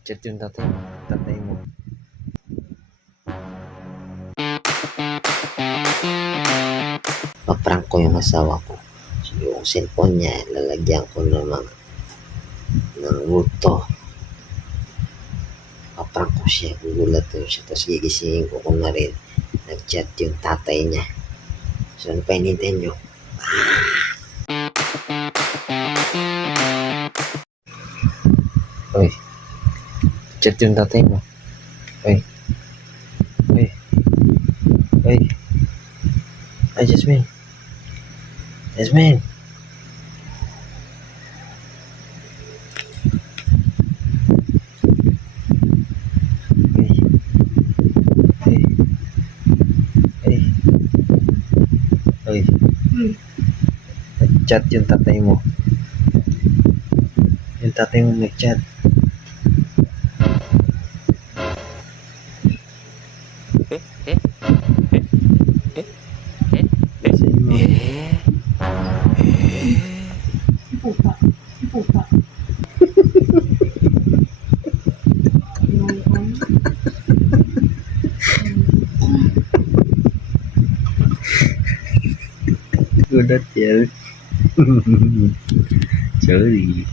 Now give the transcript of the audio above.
Chat yung tatay mo. Paprank ko yung asawa ko. So, yung cellphone niya, lalagyan ko ng multo. Paprank ko siya, gugulat ko siya. Tapos gigisingin ko kung na rin nag-chat yung tatay niya. So, ano pa hinintay nyo? Oy, chat yung tatay mo. Oy, oy, oy. Ay, Jasmine. Jasmine. Oy, oy, oy, oy. Nag-chat yung tatay mo. Yung tatay mo nag-chat. Sabi mo. Gulat yan. Sorry.